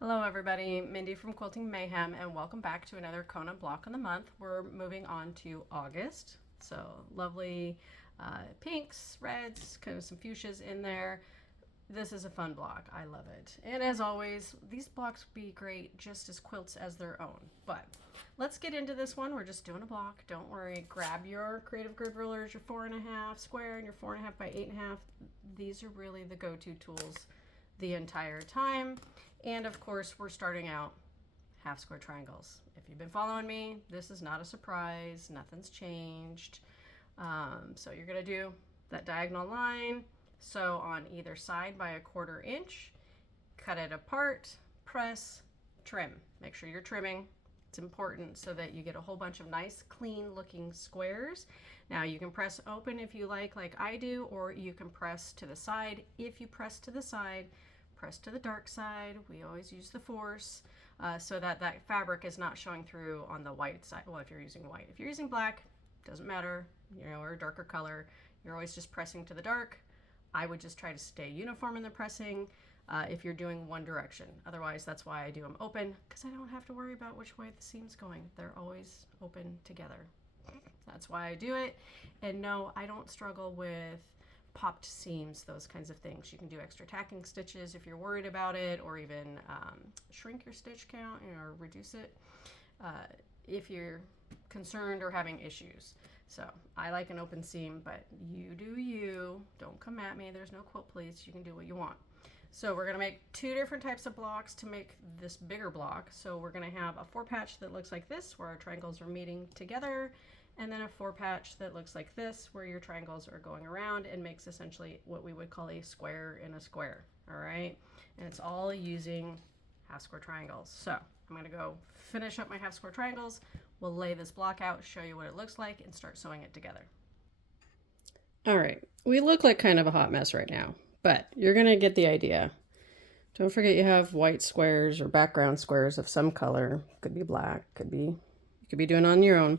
Hello everybody, Mindy from Quilting Mayhem, and welcome back to another Kona block of the month. We're moving on to August, so lovely pinks, reds, kind of some fuchsias in there. This is a fun block. I love it. And as always, these blocks would be great just as quilts as their own. But let's get into this one. We're just doing a block. Don't worry. Grab your creative grid rulers, your 4.5 square and your 4.5 by 8.5. These are really the go-to tools the entire time. And of course, we're starting out half square triangles. If you've been following me, this is not a surprise. Nothing's changed. So you're going to do that diagonal line. So on either side by 1/4 inch, cut it apart, press, trim. Make sure you're trimming. It's important so that you get a whole bunch of nice, clean looking squares. Now you can press open if you like I do, or you can press to the side. If you press to the side, press to the dark side. We always use the force so that that fabric is not showing through on the white side. Well, if you're using white. If you're using black, doesn't matter, or a darker color, you're always just pressing to the dark. I would just try to stay uniform in the pressing if you're doing one direction. Otherwise, that's why I do them open, because I don't have to worry about which way the seam's going. They're always open together. That's why I do it. And no, I don't struggle with popped seams, those kinds of things. You can do extra tacking stitches if you're worried about it, or even shrink your stitch count or reduce it if you're concerned or having issues. So I like an open seam, but you do you. Don't come at me. There's no quilt pleats. You can do what you want. So we're going to make two different types of blocks to make this bigger block. So we're going to have a 4-patch that looks like this, where our triangles are meeting together, and then a 4-patch that looks like this, where your triangles are going around and makes essentially what we would call a square in a square. All right, and it's all using half square triangles. So I'm going to go finish up my half square triangles. We'll lay this block out, show you what it looks like, and start sewing it together. All right, we look like kind of a hot mess right now, but you're going to get the idea. Don't forget you have white squares or background squares of some color. Could be black, you could be doing it on your own.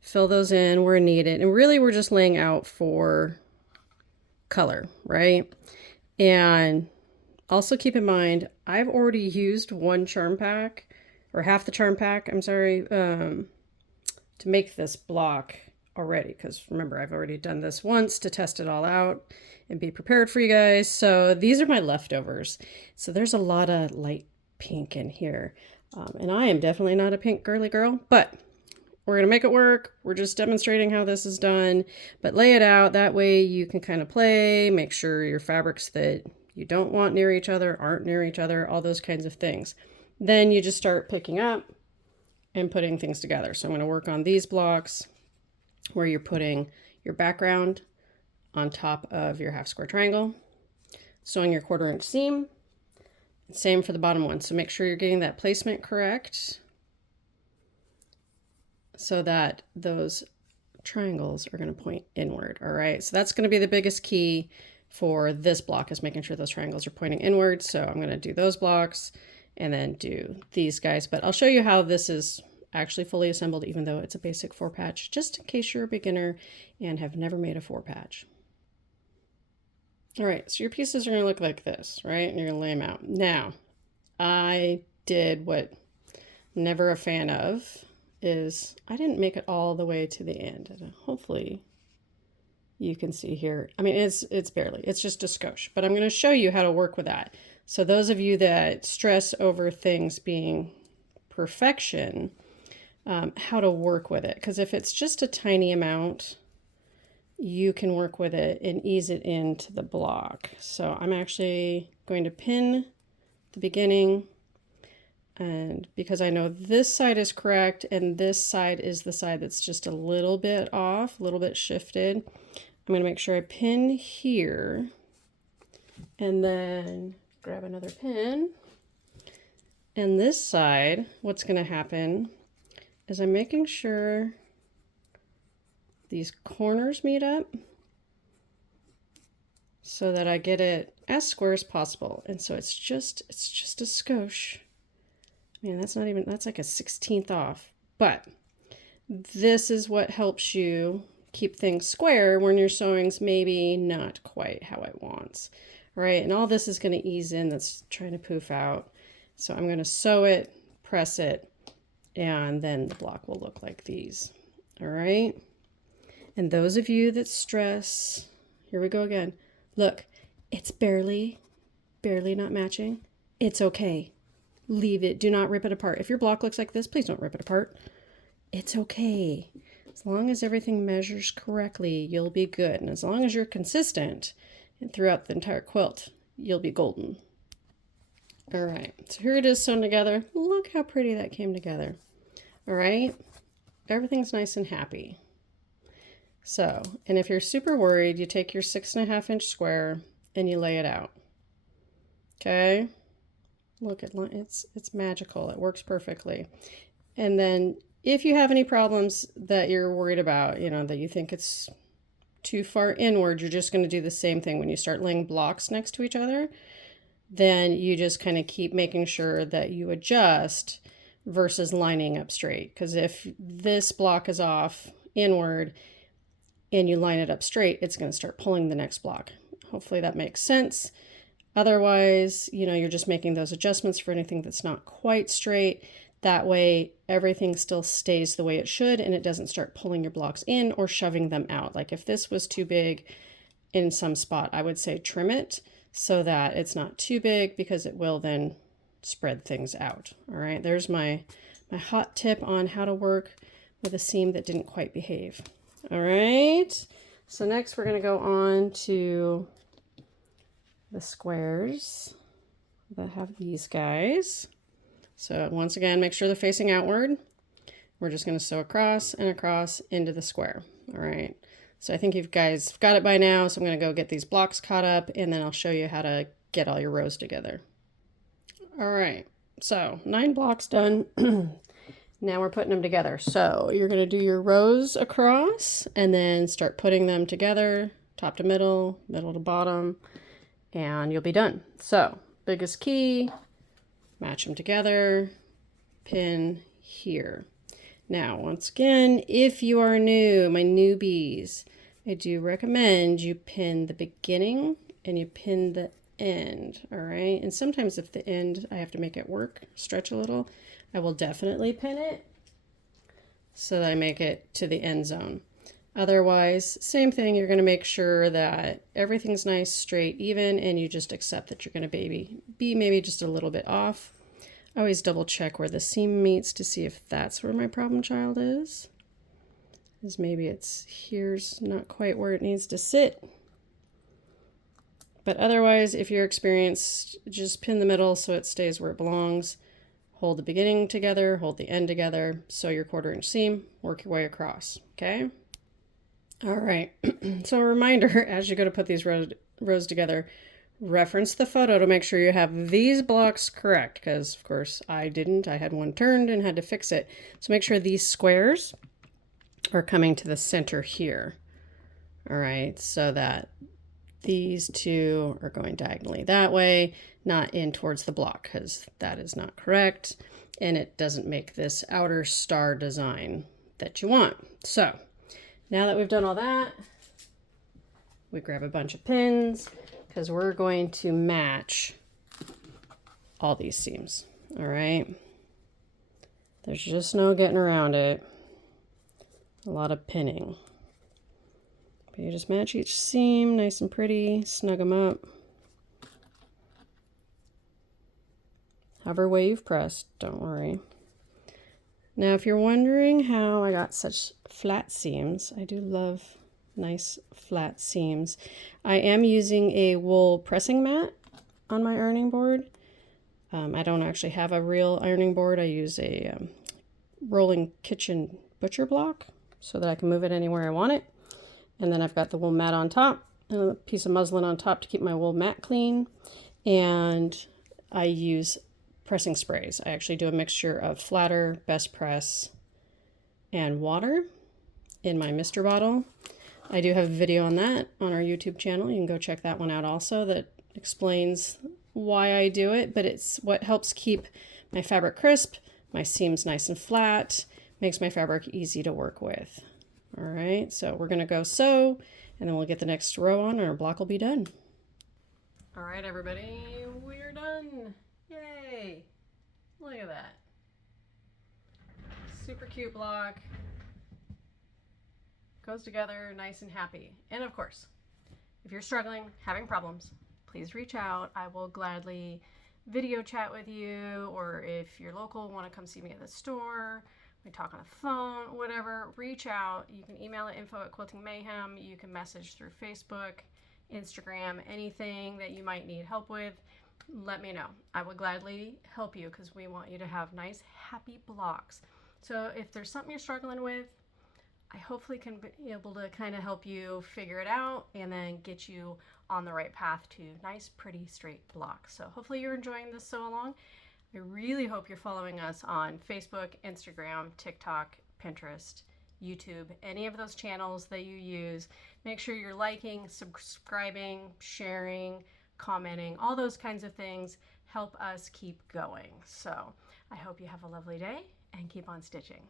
Fill those in where needed. And really we're just laying out for color, right? And also keep in mind, I've already used one charm pack, or half the charm pack, I'm sorry, to make this block already. Because remember, I've already done this once to test it all out and be prepared for you guys. So these are my leftovers. So there's a lot of light pink in here. And I am definitely not a pink girly girl, but we're going to make it work. We're just demonstrating how this is done, but lay it out. That way you can kind of play, make sure your fabrics that you don't want near each other aren't near each other, all those kinds of things. Then you just start picking up and putting things together. So I'm going to work on these blocks where you're putting your background on top of your half square triangle, sewing your 1/4 inch seam. Same for the bottom one. So make sure you're getting that placement correct, so that those triangles are going to point inward. All right, so that's going to be the biggest key for this block, is making sure those triangles are pointing inward. So I'm going to do those blocks and then do these guys, but I'll show you how this is actually fully assembled, even though it's a basic 4-patch, just in case you're a beginner and have never made a 4-patch. All right, so your pieces are going to look like this, right? And you're going to lay them out. Now, I did what I'm never a fan of, is I didn't make it all the way to the end. And hopefully you can see here. I mean, it's barely, it's just a skosh, but I'm going to show you how to work with that. So those of you that stress over things being perfection, how to work with it. Because if it's just a tiny amount, you can work with it and ease it into the block. So I'm actually going to pin the beginning, and because I know this side is correct and this side is the side that's just a little bit off, a little bit shifted, I'm going to make sure I pin here and then grab another pin. And this side, what's going to happen is I'm making sure these corners meet up so that I get it as square as possible. And so it's just a skosh. Man, that's not even, that's like a 16th off. But this is what helps you keep things square when your sewing's maybe not quite how it wants, right? And all this is going to ease in, that's trying to poof out. So I'm going to sew it, press it, and then the block will look like these. All right. And those of you that stress, here we go again. Look, it's barely not matching. It's okay. Leave it. Do not rip it apart. If your block looks like this, please don't rip it apart. It's okay. As long as everything measures correctly, you'll be good. And as long as you're consistent and throughout the entire quilt, you'll be golden. All right, so here it is sewn together. Look how pretty that came together. All right, everything's nice and happy. So, and if you're super worried, you take your 6.5-inch square and you lay it out. Okay, look at it's magical. It works perfectly. And then if you have any problems that you're worried about, you know, that you think it's too far inward, you're just going to do the same thing when you start laying blocks next to each other. Then you just kind of keep making sure that you adjust versus lining up straight. Because if this block is off inward and you line it up straight, it's going to start pulling the next block. Hopefully that makes sense. Otherwise, you know, you're just making those adjustments for anything that's not quite straight. That way everything still stays the way it should and it doesn't start pulling your blocks in or shoving them out. Like if this was too big in some spot, I would say trim it so that it's not too big, because it will then spread things out. All right, there's my hot tip on how to work with a seam that didn't quite behave. All right, so next we're going to go on to the squares that have these guys. So once again, make sure they're facing outward. We're just going to sew across and across into the square. All right, so I think you guys got it by now, so I'm going to go get these blocks caught up and then I'll show you how to get all your rows together. All right, so 9 blocks done. Now we're putting them together. So you're going to do your rows across and then start putting them together, top to middle, middle to bottom, and you'll be done. So biggest key, match them together, pin here. Now, once again, if you are new, my newbies, I do recommend you pin the beginning and you pin the end, all right? And sometimes if the end, I have to make it work, stretch a little, I will definitely pin it so that I make it to the end zone. Otherwise, same thing, you're going to make sure that everything's nice, straight, even, and you just accept that you're going to be maybe just a little bit off. I always double check where the seam meets to see if that's where my problem child is. Because maybe it's here's not quite where it needs to sit. But otherwise, if you're experienced, just pin the middle so it stays where it belongs. Hold the beginning together, hold the end together, sew your 1/4-inch seam, work your way across, okay? All right, so a reminder, as you go to put these rows together, reference the photo to make sure you have these blocks correct, because of course I didn't. I had one turned and had to fix it. So make sure these squares are coming to the center here. All right, so that these two are going diagonally that way, not in towards the block, because that is not correct, and it doesn't make this outer star design that you want. So now that we've done all that, we grab a bunch of pins, because we're going to match all these seams. All right, there's just no getting around it. A lot of pinning. But you just match each seam nice and pretty, snug them up. However way you've pressed, don't worry. Now, if you're wondering how I got such flat seams, I do love nice flat seams. I am using a wool pressing mat on my ironing board. I don't actually have a real ironing board. I use a rolling kitchen butcher block so that I can move it anywhere I want it. And then I've got the wool mat on top and a piece of muslin on top to keep my wool mat clean. And I use pressing sprays. I actually do a mixture of flatter, best press, and water in my mister bottle. I do have a video on that on our YouTube channel. You can go check that one out also, that explains why I do it, but it's what helps keep my fabric crisp, my seams nice and flat, makes my fabric easy to work with. All right, so we're gonna go sew, and then we'll get the next row on and our block will be done. All right, everybody, we're done. Yay. Look at that. Super cute block. Goes together nice and happy. And of course, if you're struggling, having problems, please reach out. I will gladly video chat with you, or if you're local, want to come see me at the store, we talk on the phone, whatever, reach out. You can email at info@quiltingmayhem. You can message through Facebook, Instagram, anything that you might need help with, let me know. I would gladly help you because we want you to have nice, happy blocks. So if there's something you're struggling with, I hopefully can be able to kind of help you figure it out and then get you on the right path to nice, pretty, straight blocks. So hopefully you're enjoying this so along. I really hope you're following us on Facebook, Instagram, TikTok, Pinterest, YouTube, any of those channels that you use. Make sure you're liking, subscribing, sharing, commenting, all those kinds of things help us keep going. So I hope you have a lovely day and keep on stitching.